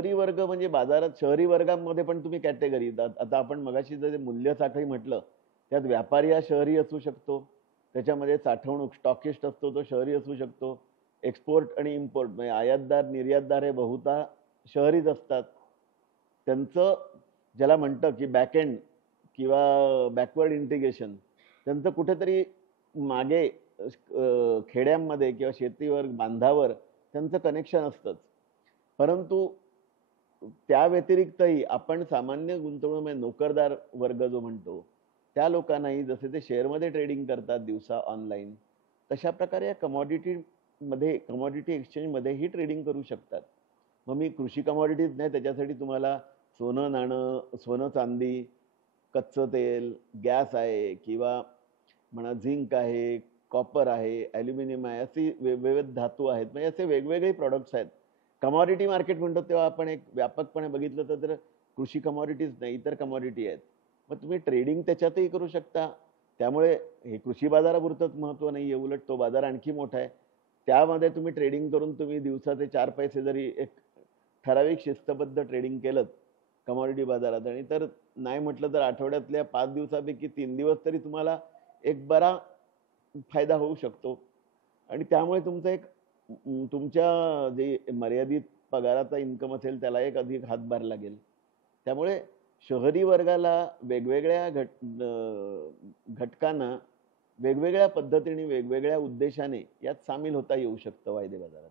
शहरी वर्ग म्हणजे बाजारात शहरी वर्गामध्ये पण तुम्ही कॅटेगरी आता आपण मगाशी जे मूल्य साखळी म्हटलं, त्यात व्यापारी हा शहरी असू शकतो. त्याच्यामध्ये साठवणूक स्टॉकिस्ट असतो तो शहरी असू शकतो. एक्सपोर्ट आणि इम्पोर्ट म्हणजे आयातदार, निर्यातदार हे बहुधा शहरीच असतात. त्यांचं ज्याला म्हणतं की बॅकएंड किंवा बॅकवर्ड इंटिग्रेशन त्यांचं कुठेतरी मागे खेड्यांमध्ये किंवा शेतीवर बांधावर त्यांचं कनेक्शन असतंच. परंतु त्या व्यतिरिक्तही आपण सामान्य गुंतवणूक म्हणजे नोकरदार वर्ग जो म्हणतो, त्या लोकांनाही जसे ते शेअरमध्ये ट्रेडिंग करतात दिवसा ऑनलाईन, तशा प्रकारे या कमॉडिटी एक्सचेंजमध्येही ट्रेडिंग करू शकतात. मग मी कृषी कमॉडिटीज नाही, त्याच्यासाठी तुम्हाला सोनं-नाणं, सोनं-चांदी, कच्चं तेल, गॅस आहे किंवा म्हणा झिंक आहे, कॉपर आहे, ॲल्युमिनियम आहे, अशी विविध धातू आहेत. म्हणजे असे वेगवेगळे प्रॉडक्ट्स आहेत. कमॉडिटी मार्केट म्हणतो तेव्हा आपण एक व्यापकपणे बघितलं तर कृषी कमॉडिटीज नाही, इतर कमॉडिटी आहेत. मग तुम्ही ट्रेडिंग त्याच्यातही करू शकता. त्यामुळे हे कृषी बाजारापुरतंच महत्त्व नाहीये, उलट तो बाजार आणखी मोठा आहे. त्यामध्ये तुम्ही ट्रेडिंग करून तुम्ही दिवसाचे 4 पैसे जरी एक ठराविक शिस्तबद्ध ट्रेडिंग केलंत कमॉडिटी बाजारात आणि तर नाही म्हटलं तर आठवड्यातल्या 5 दिवसापैकी 3 दिवस तरी तुम्हाला एक बरा फायदा होऊ शकतो आणि त्यामुळे तुमचं एक तुमच्या जे मर्यादित पगाराचा इन्कम असेल त्याला एक अधिक हातभार लागेल. त्यामुळे शहरी वर्गाला वेगवेगळ्या घटकांना वेगवेगळ्या पद्धतीने, वेगवेगळ्या उद्देशाने यात सामील होता येऊ शकतं वायदे बाजारात.